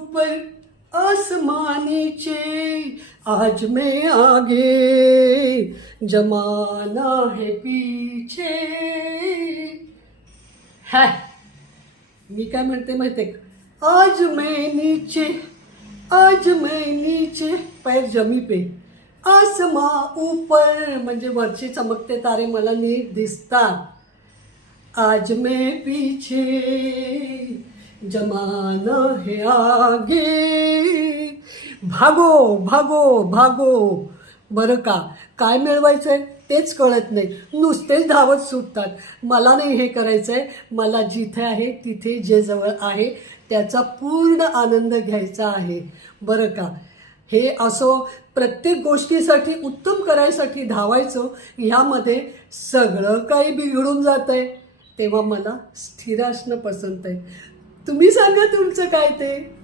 ऊपर आसमां नीचे, आज मैं आगे। जमाना है पीछे। है। मी काय म्हणते माहितीये का आज मैं नीचे, आज मैं नीचे। पैर जमी पे। आसमां ऊपर। म्हणजे वरचे चमकते तारे मला नीट दिसतात। आज मैं पीछे। जमान है आगे। भागो भागो भागो। बरं का? काय मिळवायचंय? तेच कळत नाही. नुसतेच धावत सुटतात. मला नाही हे करायचं आहे मला जिथे आहे तिथे जे जवळ आहे त्याचा पूर्ण आनंद घ्यायचा आहे. बरं का? हे असो प्रत्येक गोष्टीसाठी उत्तम करायसाठी धावायचं ह्यामध्ये सगळं काही बिघडून जात आहे तेव्हा मला स्थिर असणं पसंत आहे तुम्ही सांगा तुमचं काय ते?